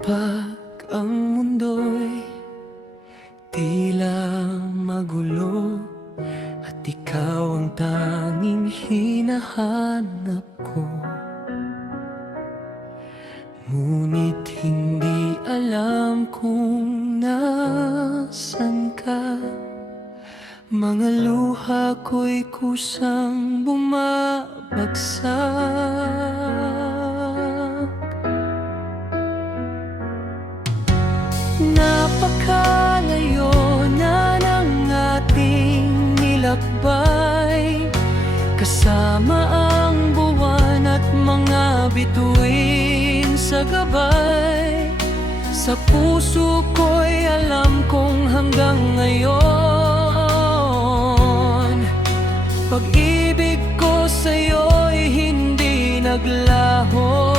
Kapag ang mundo'y tila magulo at ikaw ang tanging hinahanap ko, ngunit hindi alam kung nasan ka. Mga luha ko'y kusang bumabagsak. Napakalayo na ng ating nilakbay, kasama ang buwan at mga bituin sa gabay. Sa puso ko'y alam kong hanggang ngayon, pag-ibig ko sa'yo'y hindi naglaho.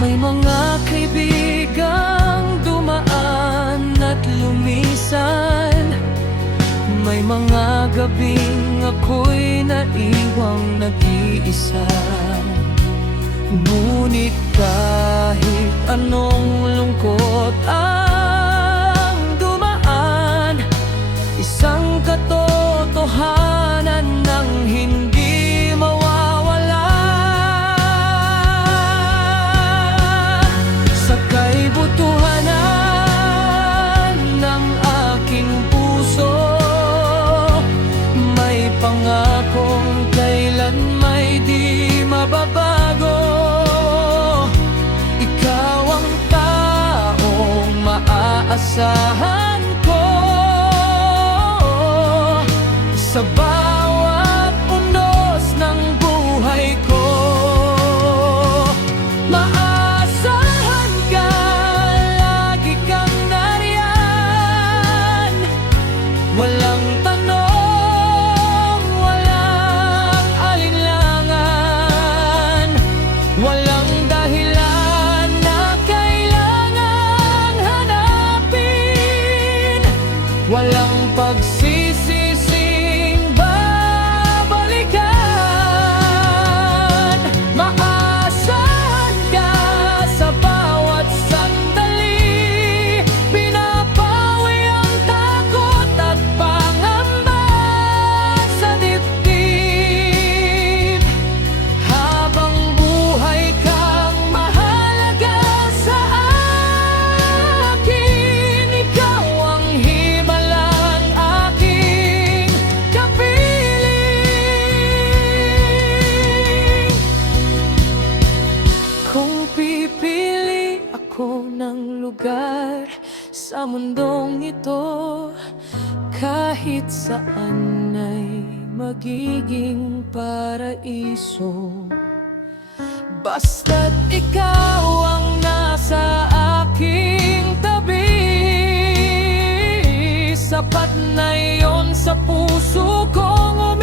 May mga kaibigang dumaan at lumisan, may mga gabing ako'y naiwang nag-iisa. Ngunit kahit anong lungkot ang dumaan, isang katotohanan ng hindi mawawala. Sa kaibutuhanan ng aking puso, may pangakong kailan may di mababago. Ikaw ang taong maaasahan ko sa bawat unos ng buhay ko. Maasahan ka, lagi kang nariyan. Walang tanong, walang alinlangan, walang dahilan na kailangang hanapin, walang pagsisising babalikan. Maasahan ka sa bawat sandali, pinapawi ang takot at pangamba sa dibdib. Habang buhay kang mahalaga sa akin, ikaw ang himalang aking kapiling. Kung pipili ako ng lugar sa mundong ito, kahit saan ay magiging paraiso. Basta't ikaw ang nasa aking tabi, sapat na yon sa puso kong